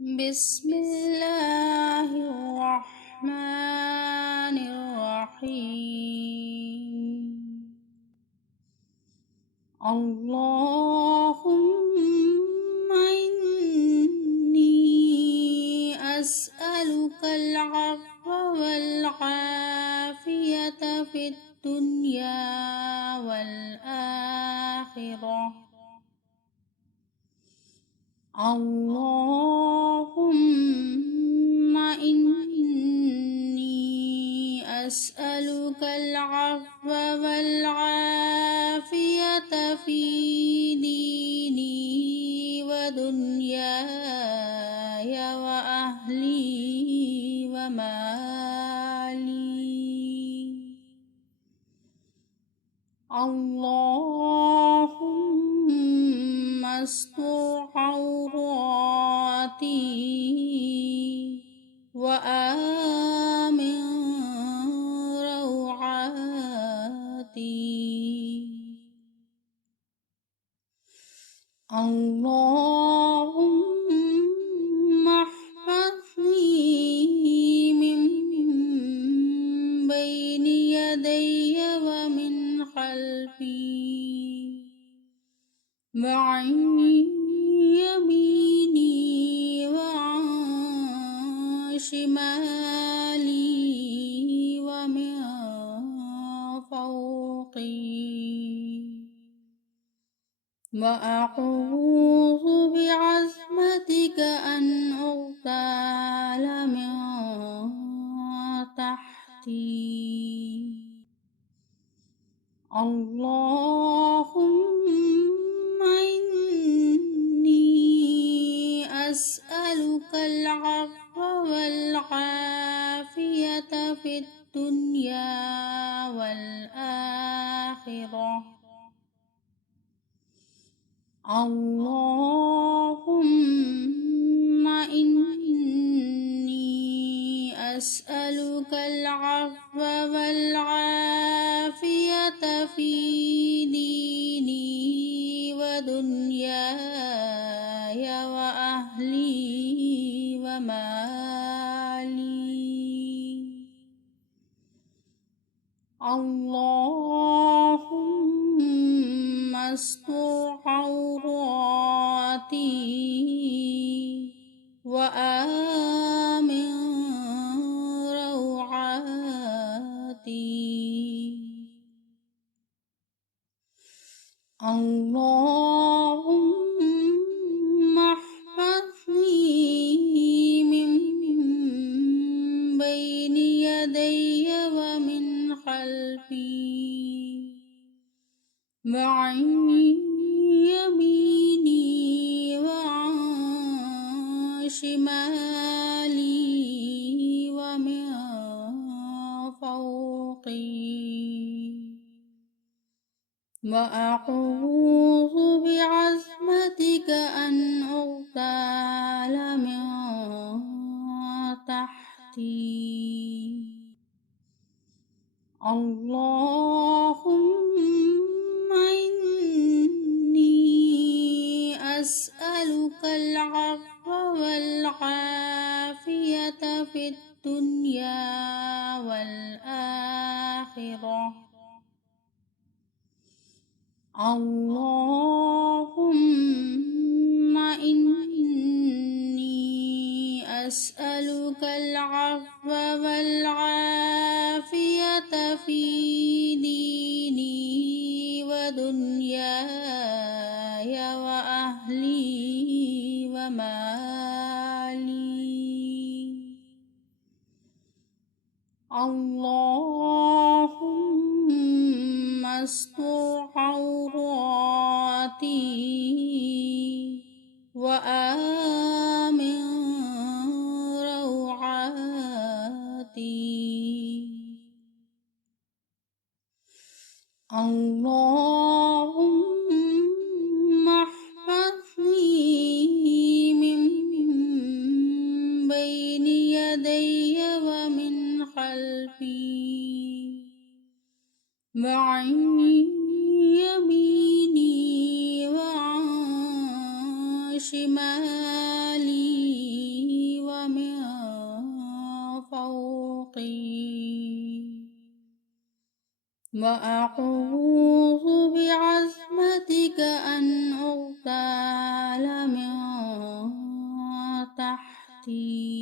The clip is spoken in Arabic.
بسم الله الرحمن الرحيم. اللهم إني أسألك العفو والعافية في الدنيا والآخرة. اللهم إني أسألك العفو والعافية في ديني ودنياي وأهلي ومالي. اللهم استر عوراتي وآمن روعاتي. اللهم احفظني من بين يدي ومن خلفي وعن يميني وعن شمالي ومن فوقي. وأعوذ بعظمتك أن أغتال من تحتي. اللهم إني أسألك العفو والعافية في الدنيا والآخرة. اللهم إني أسألك العفو والعافية في ديني ودنياي وأهلي ومالي. اللهم استر عوراتي وآمن روعاتي. اللهم احفظني من بين يدي ومن خلفي وعن يميني وعن شمالي ومن فوقي. وأعوذ بعظمتك أن أغتال من تحتي. اللهم إني أسألك العفو والعافية في الدنيا والآخرة. اللهم إني أسألك العفو والعافية في ديني ودنياي وأهلي ومالي. اللهم استر عوراتي وآمن روعاتي. اللهم احفظني من بين يدي ومن خلفي وعن يميني وعن شمالي وأعوذ بعظمتك أن أغتال من تحتي